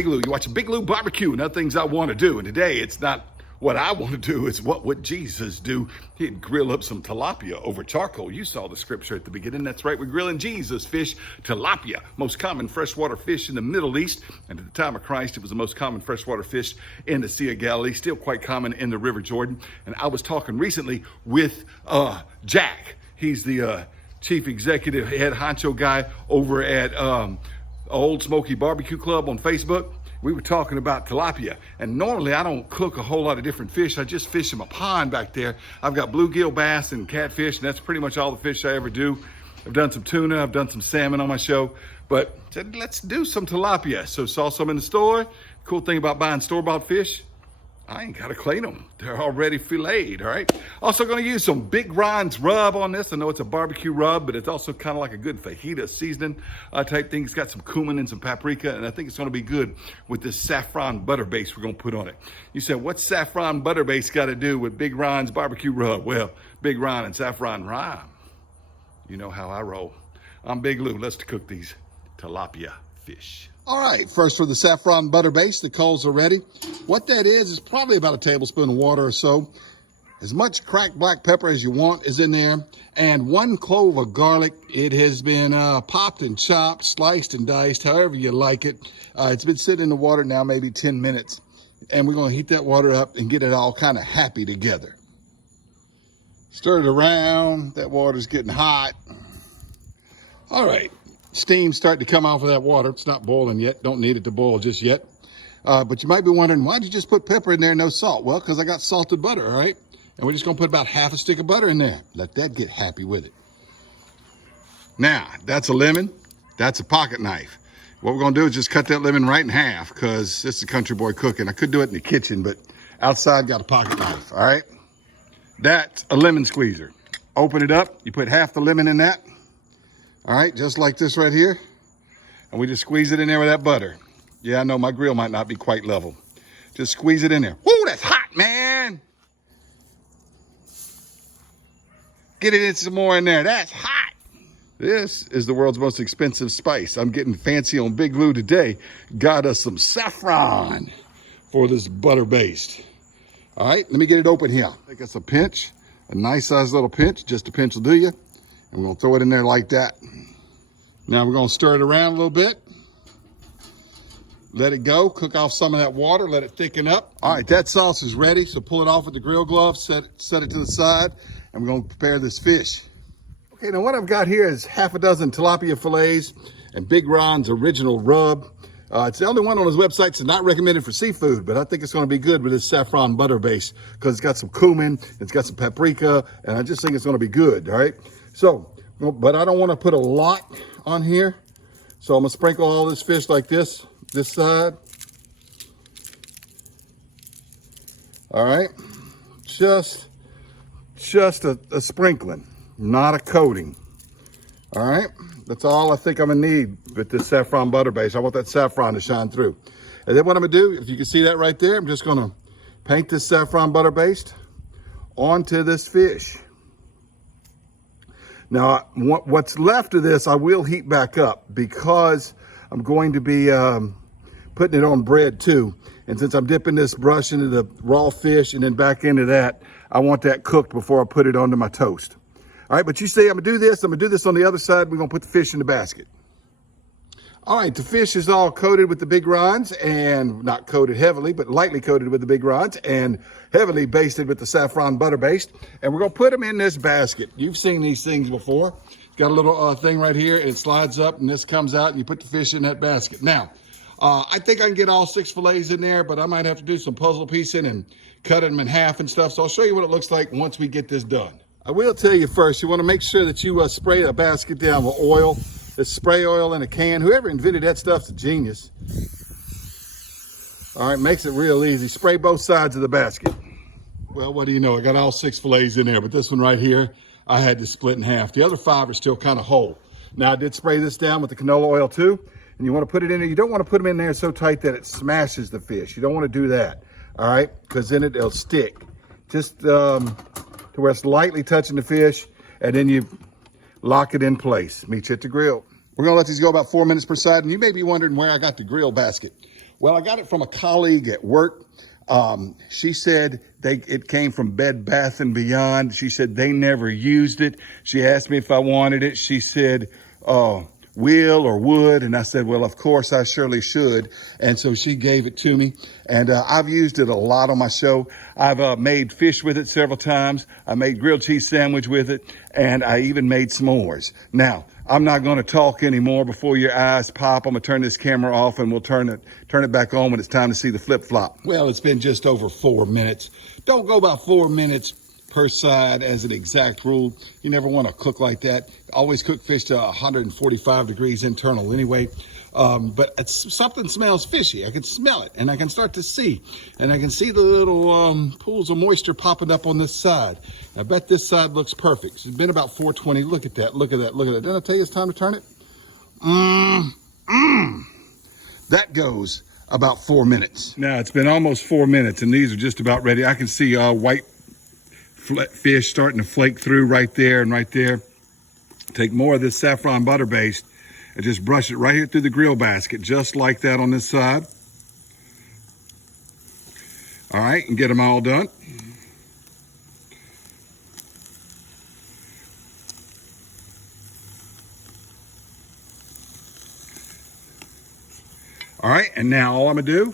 Big Lou. You're watching Big Lou Barbecue and other things I want to do. And today it's not what I want to do, it's what would Jesus do. He'd grill up some tilapia over charcoal. You saw the scripture at the beginning. That's right, we're grilling Jesus fish, tilapia, most common freshwater fish in the Middle East. And at the time of Christ, it was the most common freshwater fish in the Sea of Galilee, still quite common in the River Jordan. And I was talking recently with Jack. He's the chief executive, head honcho guy over at Old Smokey Barbecue Club on Facebook. We were talking about tilapia, and normally I don't cook a whole lot of different fish. I just fish in my pond back there. I've got bluegill bass and catfish, and that's pretty much all the fish I ever do. I've done some tuna, I've done some salmon on my show, but said, let's do some tilapia. So saw some in the store. Cool thing about buying store-bought fish, I ain't gotta clean them. They're already filleted, all right? Also gonna use some Big Ron's rub on this. I know it's a barbecue rub, but it's also kind of like a good fajita seasoning type thing. It's got some cumin and some paprika, and I think it's gonna be good with this saffron butter base we're gonna put on it. You said, what's saffron butter base gotta do with Big Ron's barbecue rub? Well, Big Ron and saffron rhyme. You know how I roll. I'm Big Lou, let's cook these tilapia fish. All right, first for the saffron butter base, the coals are ready. What that is probably about a tablespoon of water or so. As much cracked black pepper as you want is in there, and 1 clove of garlic. It has been popped and chopped, sliced and diced, however you like it. It's been sitting in the water now maybe 10 minutes, and we're gonna heat that water up and get it all kind of happy together. Stir it around, that water's getting hot. All right. Steam's starting to come off of that water. It's not boiling yet. Don't need it to boil just yet. But you might be wondering, why'd you just put pepper in there and no salt? Well, because I got salted butter, all right? And we're just going to put about half a stick of butter in there. Let that get happy with it. Now, that's a lemon. That's a pocket knife. What we're going to do is just cut that lemon right in half, because this is a country boy cooking. I could do it in the kitchen, but outside got a pocket knife, all right? That's a lemon squeezer. Open it up. You put half the lemon in that. All right, just like this right here. And we just squeeze it in there with that butter. Yeah, I know my grill might not be quite level. Just squeeze it in there. Woo, that's hot, man. Get it in some more in there. That's hot. This is the world's most expensive spice. I'm getting fancy on Big Lou today. Got us some saffron for this butter baste. All right, let me get it open here. Take us a pinch, a nice sized little pinch. Just a pinch will do you. And we're gonna throw it in there like that. Now we're gonna stir it around a little bit. Let it go, cook off some of that water, let it thicken up. All right, that sauce is ready, so pull it off with the grill glove, set it to the side, and we're gonna prepare this fish. Okay, now what I've got here is half a dozen tilapia fillets and Big Ron's original rub. It's the only one on his website that's not recommended for seafood, but I think it's gonna be good with this saffron butter base because it's got some cumin, it's got some paprika, and I just think it's gonna be good, all right? So, but I don't want to put a lot on here. So I'm going to sprinkle all this fish like this side. All right. Just a sprinkling, not a coating. All right. That's all I think I'm going to need with this saffron butter base. I want that saffron to shine through. And then what I'm going to do, if you can see that right there, I'm just going to paint this saffron butter base onto this fish. Now, what's left of this, I will heat back up because I'm going to be putting it on bread too. And since I'm dipping this brush into the raw fish and then back into that, I want that cooked before I put it onto my toast. All right, but you see, I'm gonna do this on the other side. We're gonna put the fish in the basket. All right, the fish is all coated with the Big Ron's, and not coated heavily, but lightly coated with the Big Ron's and heavily basted with the saffron butter baste. And we're gonna put them in this basket. You've seen these things before. It's got a little thing right here, and it slides up, and this comes out, and you put the fish in that basket. Now, I think I can get all 6 fillets in there, but I might have to do some puzzle piecing and cut them in half and stuff. So I'll show you what it looks like once we get this done. I will tell you first, you wanna make sure that you spray a basket down with oil. This spray oil in a can. Whoever invented that stuff's a genius. All right, makes it real easy. Spray both sides of the basket. Well, what do you know? I got all 6 fillets in there, but this one right here, I had to split in half. The other 5 are still kind of whole. Now, I did spray this down with the canola oil too, and you want to put it in there. You don't want to put them in there so tight that it smashes the fish. You don't want to do that, all right? Because then it'll stick. Just to where it's lightly touching the fish, and then you lock it in place. Meet you at the grill. We're gonna let these go about 4 minutes per side, and you may be wondering where I got the grill basket. Well, I got it from a colleague at work. She said it came from Bed Bath and Beyond. She said they never used it. She asked me if I wanted it. She said, will or would, and I said, well, of course I surely should. And so she gave it to me, and I've used it a lot on my show. I've made fish with it several times. I made grilled cheese sandwich with it, and I even made s'mores. Now, I'm not going to talk anymore before your eyes pop. I'm going to turn this camera off, and we'll turn it back on when it's time to see the flip-flop. Well, it's been just over 4 minutes. Don't go about 4 minutes per side as an exact rule. You never want to cook like that. Always cook fish to 145 degrees internal anyway. But something smells fishy. I can smell it, and I can start to see. And I can see the little pools of moisture popping up on this side. I bet this side looks perfect. It's been about 420. Look at that. Look at that. Look at that. Didn't I tell you it's time to turn it? That goes about 4 minutes. Now, it's been almost 4 minutes, and these are just about ready. I can see white fish starting to flake through right there and right there. Take more of this saffron butter baste and just brush it right here through the grill basket, just like that on this side. All right, and get them all done. All right, and now all I'm gonna do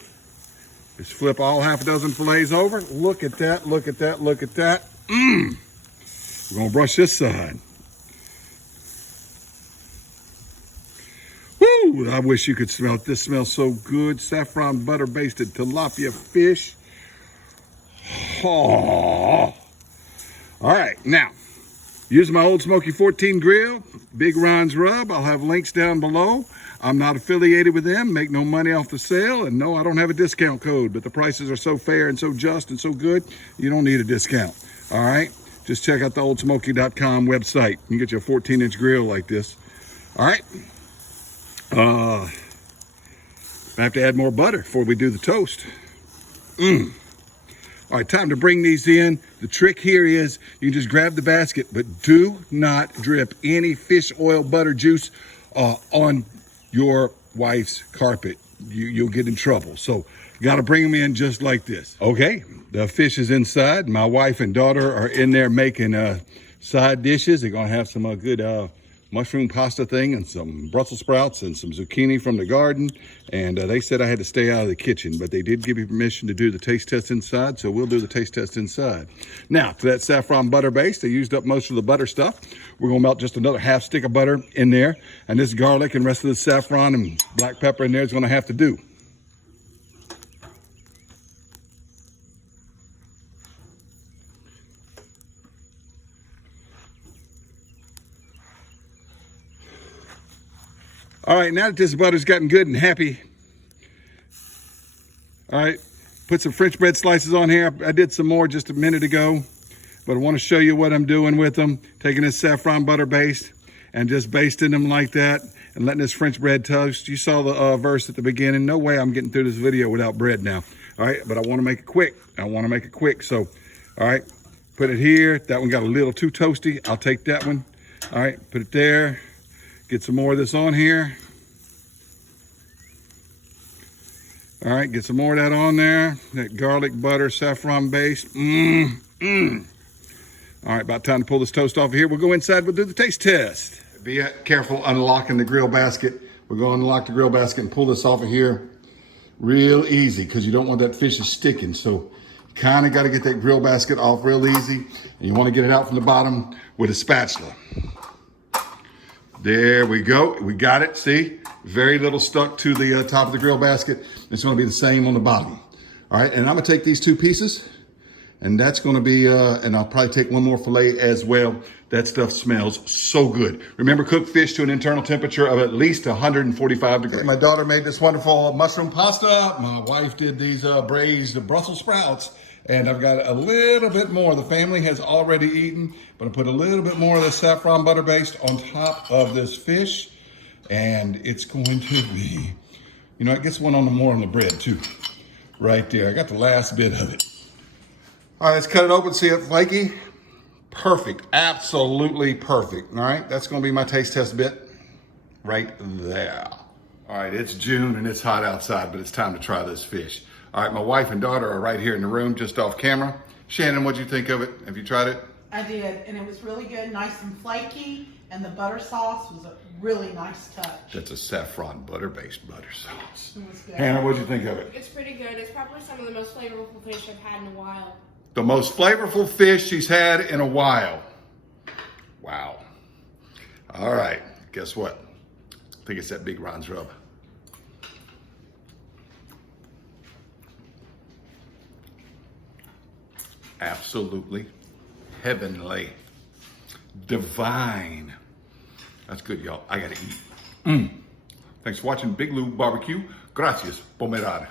is flip all half a dozen fillets over. Look at that, look at that, look at that. We're gonna brush this side. Woo, I wish you could smell it. This smells so good. Saffron butter basted tilapia fish. Oh. All right, now, using my old Smokey 14 grill, Big Ron's Rub. I'll have links down below. I'm not affiliated with them, make no money off the sale, and no, I don't have a discount code, but the prices are so fair and so just and so good, you don't need a discount. All right, just check out the oldsmokey.com website. You can get you a 14-inch grill like this. All right, I have to add more butter before we do the toast. All right, time to bring these in. The trick here is you can just grab the basket, but do not drip any fish oil butter juice on your wife's carpet. You'll get in trouble. So you got to bring them in just like this. Okay, the fish is inside. My wife and daughter are in there making side dishes. They're going to have some good mushroom pasta thing and some Brussels sprouts and some zucchini from the garden. And they said I had to stay out of the kitchen, but they did give me permission to do the taste test inside, so we'll do the taste test inside. Now, to that saffron butter base, they used up most of the butter stuff. We're gonna melt just another half stick of butter in there, and this garlic and rest of the saffron and black pepper in there is gonna have to do. All right, now that this butter's gotten good and happy, all right, put some French bread slices on here. I did some more just a minute ago, but I want to show you what I'm doing with them. Taking this saffron butter base and just basting them like that and letting this French bread toast. You saw the verse at the beginning. No way I'm getting through this video without bread now. All right, but I want to make it quick. I want to make it quick. So, all right, put it here. That one got a little too toasty. I'll take that one. All right, put it there. Get some more of this on here. All right, get some more of that on there. That garlic butter saffron base. All right, about time to pull this toast off of here. We'll go inside, we'll do the taste test. Be careful unlocking the grill basket. We're going to unlock the grill basket and pull this off of here real easy because you don't want that fish sticking. So you kind of got to get that grill basket off real easy. And you want to get it out from the bottom with a spatula. There we go. We got it. See? Very little stuck to the top of the grill basket. It's going to be the same on the bottom. All right. And I'm going to take these two pieces. And that's going to be, and I'll probably take one more fillet as well. That stuff smells so good. Remember, cook fish to an internal temperature of at least 145 degrees. My daughter made this wonderful mushroom pasta. My wife did these braised Brussels sprouts. And I've got a little bit more. The family has already eaten, but I put a little bit more of the saffron butter based on top of this fish. And it's going to be, you know, it gets one on the more on the bread too. Right there. I got the last bit of it. All right, let's cut it open, see it flaky. Perfect, absolutely perfect. All right, that's gonna be my taste test bit right there. All right, it's June and it's hot outside, but it's time to try this fish. All right, my wife and daughter are right here in the room, just off camera. Shannon, what'd you think of it? Have you tried it? I did, and it was really good, nice and flaky, and the butter sauce was a really nice touch. That's a saffron butter based butter sauce. It was good. Hannah, what'd you think of it? It's pretty good. It's probably some of the most flavorful fish I've had in a while. The most flavorful fish she's had in a while. Wow. All right, guess what? I think it's that Big Ron's rub. Absolutely heavenly, divine. That's good, y'all. I gotta eat. Thanks for watching Big Lou Barbecue. Gracias por mirar.